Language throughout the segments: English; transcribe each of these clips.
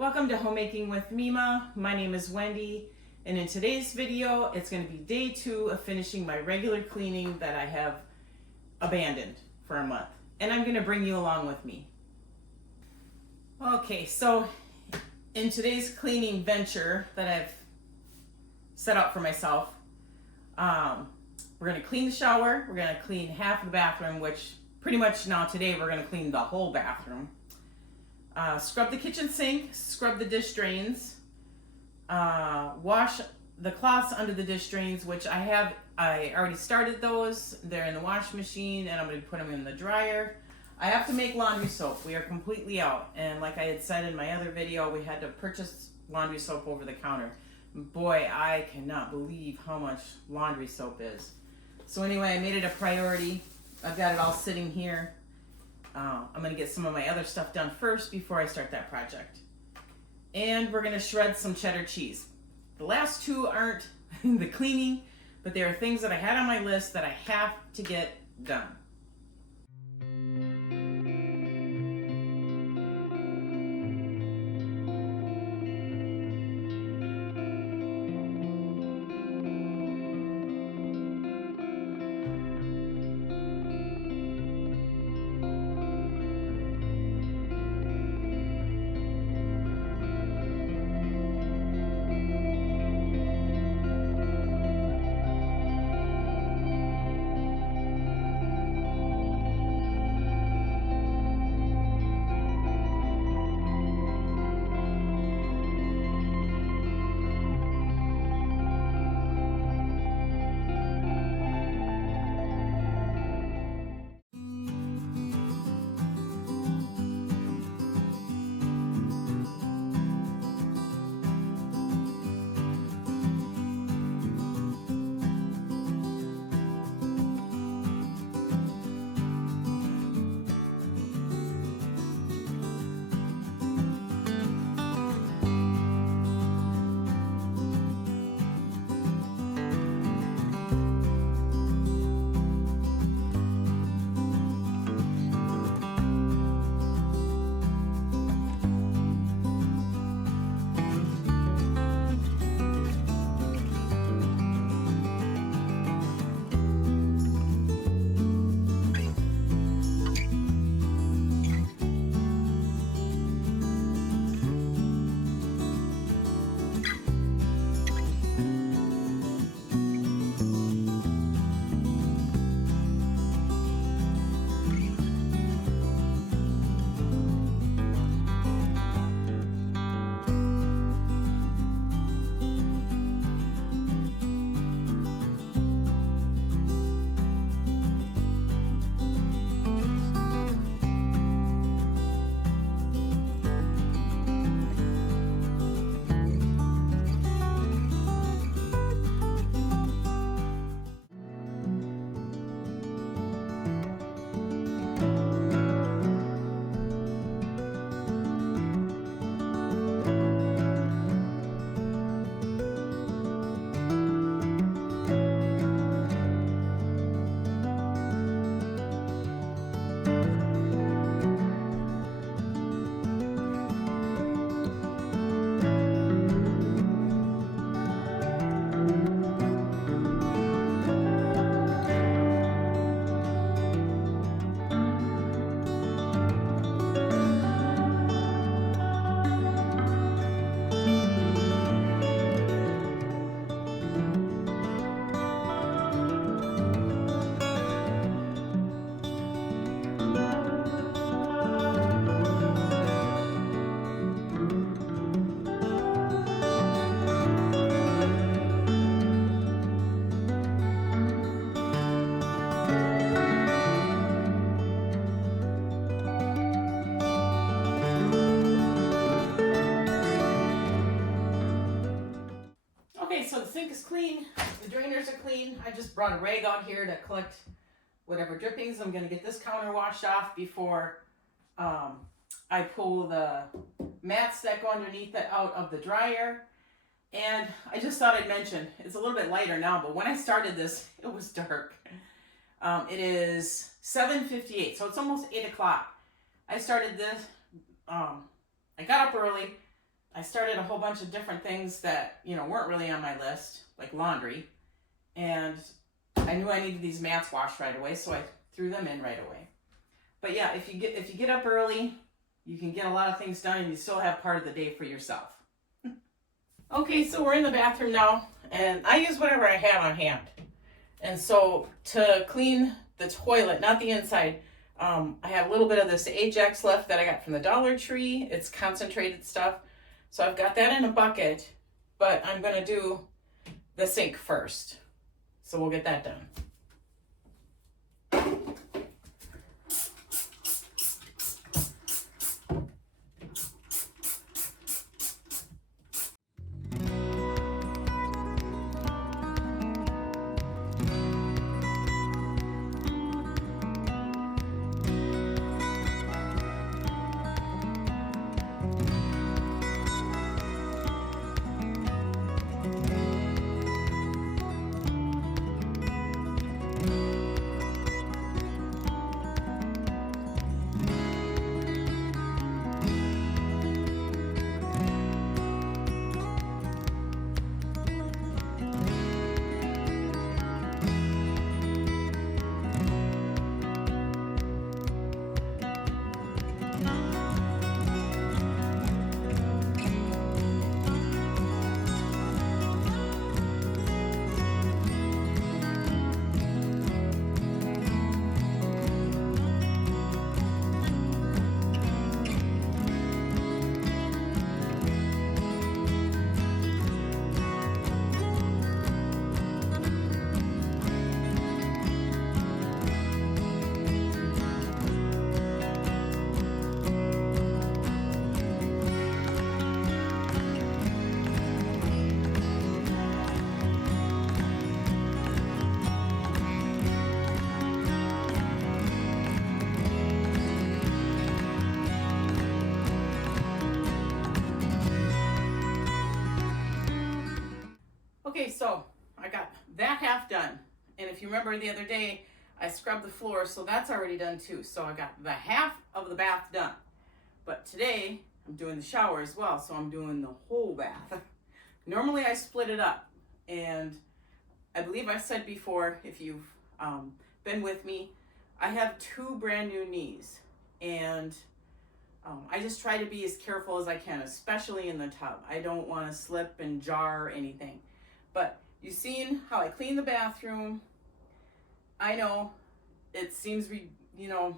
Welcome to Homemaking with Mema. My name is Wendy, and in today's video, it's going to be day 2 of finishing my regular cleaning that I have abandoned for a month. And I'm going to bring you along with me. Okay, so in today's cleaning venture that I've set up for myself, we're going to clean the shower, we're going to clean half of the bathroom, which pretty much now today we're going to clean the whole bathroom. Scrub the kitchen sink, scrub the dish drains, wash the cloths under the dish drains, which I already started those. They're in the wash machine and I'm going to put them in the dryer. I have to make laundry soap. We are completely out. And like I had said in my other video, we had to purchase laundry soap over the counter. Boy, I cannot believe how much laundry soap is. So anyway, I made it a priority. I've got it all sitting here. I'm going to get some of my other stuff done first before I start that project. And we're going to shred some cheddar cheese. The last two aren't the cleaning, but they are things that I had on my list that I have to get done. Okay, so the sink is clean, the drainers are clean. I just brought a rag out here to collect whatever drippings. I'm going to get this counter washed off before I pull the mats that go underneath it out of the dryer. And I just thought I'd mention, it's a little bit lighter now, but when I started this, it was dark. It is 7:58, so it's almost 8 o'clock. I started this, I got up early, I started a whole bunch of different things that, weren't really on my list, like laundry. And I knew I needed these mats washed right away, so I threw them in right away. But yeah, if you get up early, you can get a lot of things done and you still have part of the day for yourself. Okay, so we're in the bathroom now, and I use whatever I have on hand. And so to clean the toilet, not the inside, I have a little bit of this Ajax left that I got from the Dollar Tree. It's concentrated stuff. So I've got that in a bucket, but I'm going to do the sink first. So we'll get that done. Okay, so I got that half done. And if you remember the other day, I scrubbed the floor, so that's already done too. So I got the half of the bath done. But today, I'm doing the shower as well, so I'm doing the whole bath. Normally I split it up. And I believe I said before, if you've been with me, I have 2 brand new knees. And I just try to be as careful as I can, especially in the tub. I don't want to slip and jar or anything. But you've seen how I clean the bathroom. I know it seems, you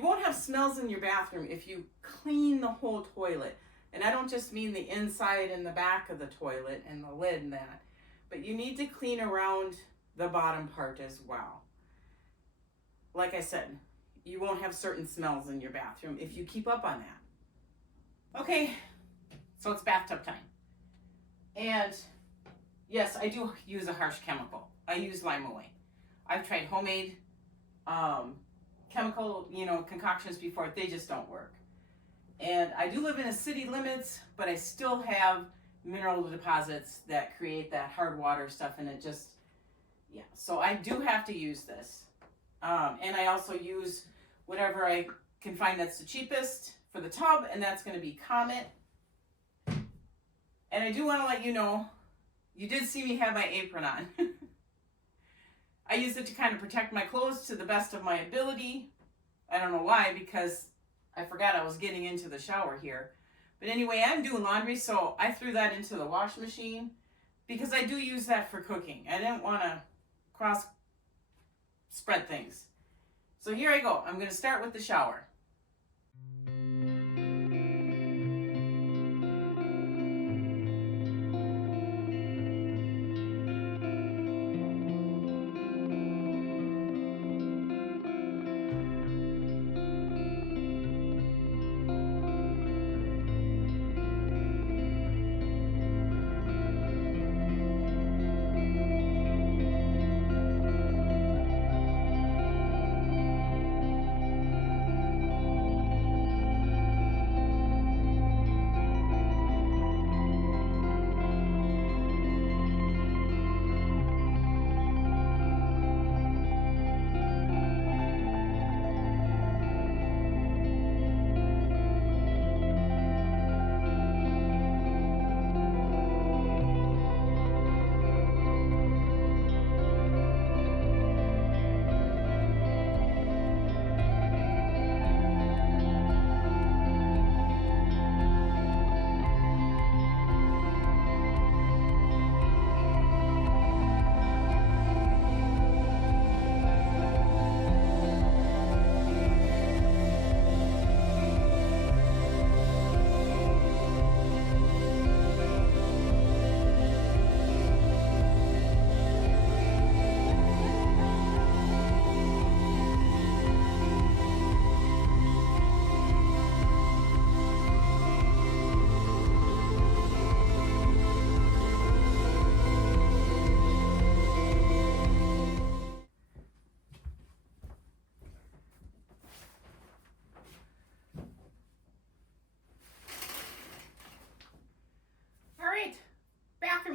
won't have smells in your bathroom if you clean the whole toilet. And I don't just mean the inside and the back of the toilet and the lid and that, but you need to clean around the bottom part as well. Like I said, you won't have certain smells in your bathroom if you keep up on that. Okay, so it's bathtub time. And yes, I do use a harsh chemical. I use lime away. I've tried homemade chemical, concoctions before. They just don't work. And I do live in the city limits, but I still have mineral deposits that create that hard water stuff, and it just, so I do have to use this. And I also use whatever I can find that's the cheapest for the tub, and that's going to be Comet. And I do want to let you know, you did see me have my apron on. I use it to kind of protect my clothes to the best of my ability. I don't know why, because I forgot I was getting into the shower here. But anyway, I'm doing laundry, so I threw that into the wash machine because I do use that for cooking. I didn't want to cross spread things. So here I go. I'm going to start with the shower.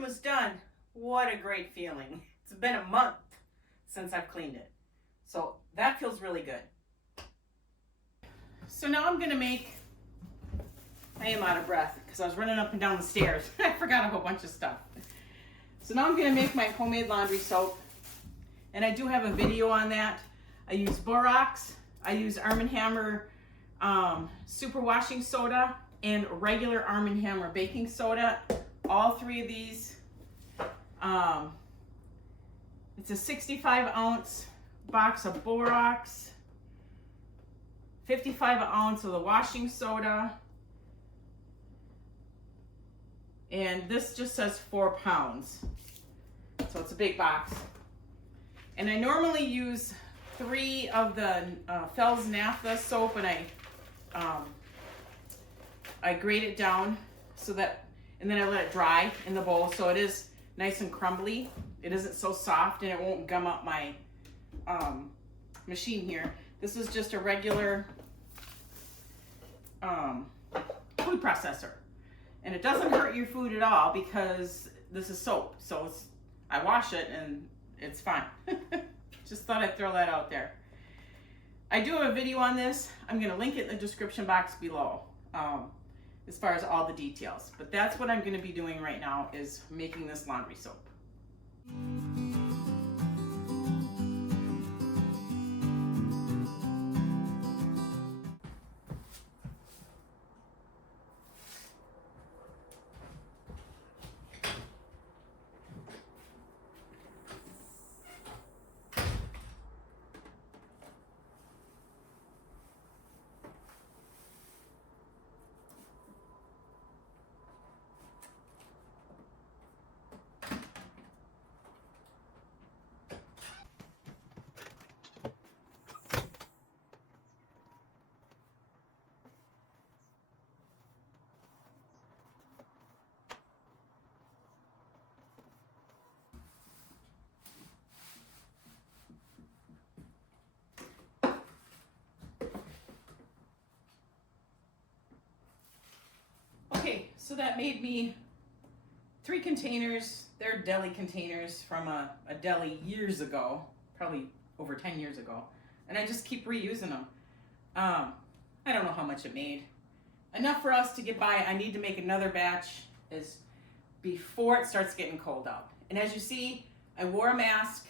bathroom is done. What a great feeling. It's been a month since I've cleaned it. So that feels really good. So now I'm gonna make, I am out of breath because I was running up and down the stairs. I forgot a whole bunch of stuff. So now I'm gonna make my homemade laundry soap. And I do have a video on that. I use borax, I use Arm & Hammer super washing soda, and regular Arm & Hammer baking soda. All three of these. It's a 65-ounce box of borax, 55 ounce of the washing soda, and this just says 4 pounds. So it's a big box. And I normally use 3 of the Fells Naphtha soap, and I grate it down so that, and then I let it dry in the bowl so it is nice and crumbly. It isn't so soft and it won't gum up my machine here. This is just a regular food processor, and it doesn't hurt your food at all because this is soap. So I wash it and it's fine. Just thought I'd throw that out there. I do have a video on this. I'm going to link it in the description box below as far as all the details. But that's what I'm going to be doing right now, is making this laundry soap. Okay, so that made me 3 containers. They're deli containers from a deli years ago, probably over 10 years ago. And I just keep reusing them. I don't know how much it made. Enough for us to get by. I need to make another batch before it starts getting cold out. And as you see, I wore a mask.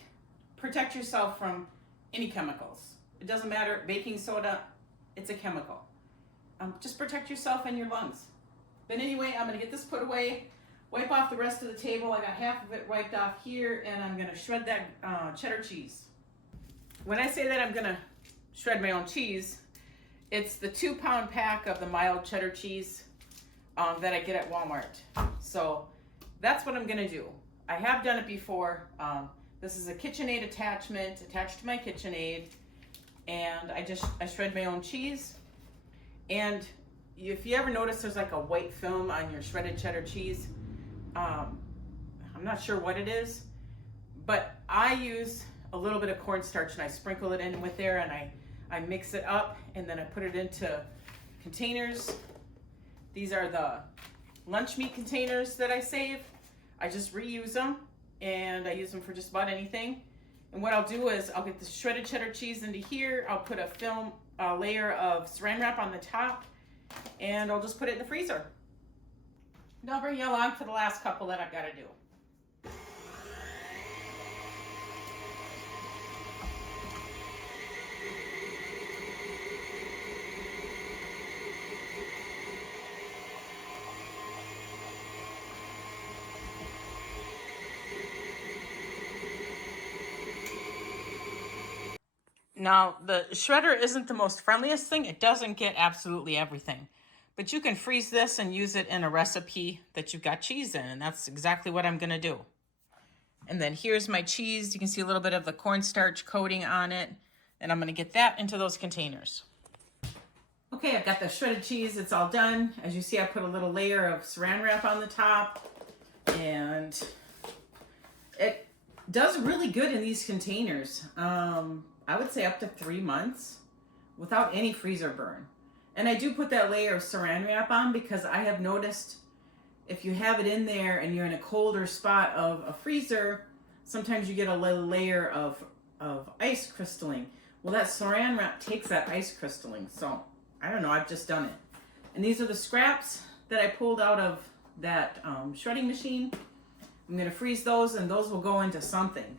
Protect yourself from any chemicals. It doesn't matter, baking soda, it's a chemical. Just protect yourself and your lungs. But anyway, I'm gonna get this put away, wipe off the rest of the table. I got half of it wiped off here, and I'm gonna shred that cheddar cheese. When I say that I'm gonna shred my own cheese, it's the 2-pound pack of the mild cheddar cheese that I get at Walmart. So that's what I'm gonna do. I have done it before. This is a KitchenAid attachment attached to my KitchenAid, and I shred my own cheese. And if you ever notice there's like a white film on your shredded cheddar cheese, I'm not sure what it is, but I use a little bit of cornstarch and I sprinkle it in with there, and I mix it up, and then I put it into containers. These are the lunch meat containers that I save. I just reuse them, and I use them for just about anything. And what I'll do is I'll get the shredded cheddar cheese into here. I'll put a layer of saran wrap on the top, and I'll just put it in the freezer. And I'll bring you along for the last couple that I've got to do. Now, the shredder isn't the most friendliest thing. It doesn't get absolutely everything. But you can freeze this and use it in a recipe that you've got cheese in, and that's exactly what I'm going to do. And then here's my cheese. You can see a little bit of the cornstarch coating on it, and I'm going to get that into those containers. Okay, I've got the shredded cheese. It's all done. As you see, I put a little layer of saran wrap on the top, and it does really good in these containers. I would say up to 3 months without any freezer burn. And I do put that layer of saran wrap on because I have noticed if you have it in there and you're in a colder spot of a freezer, sometimes you get a little layer of ice crystalline. Well, that saran wrap takes that ice crystalline. So I don't know, I've just done it. And these are the scraps that I pulled out of that shredding machine. I'm gonna freeze those, and those will go into something.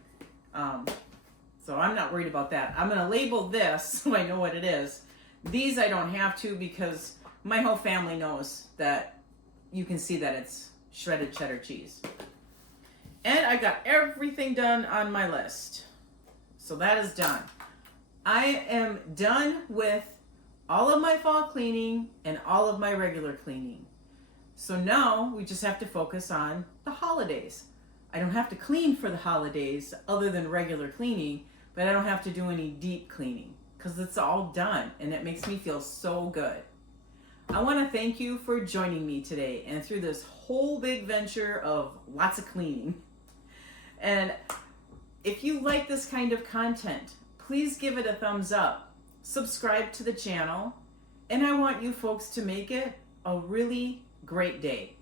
So I'm not worried about that. I'm gonna label this so I know what it is. These I don't have to, because my whole family knows that you can see that it's shredded cheddar cheese. And I got everything done on my list. So that is done. I am done with all of my fall cleaning and all of my regular cleaning. So now we just have to focus on the holidays. I don't have to clean for the holidays other than regular cleaning, but I don't have to do any deep cleaning because it's all done, and it makes me feel so good. I want to thank you for joining me today and through this whole big venture of lots of cleaning. And if you like this kind of content, please give it a thumbs up, subscribe to the channel, and I want you folks to make it a really great day.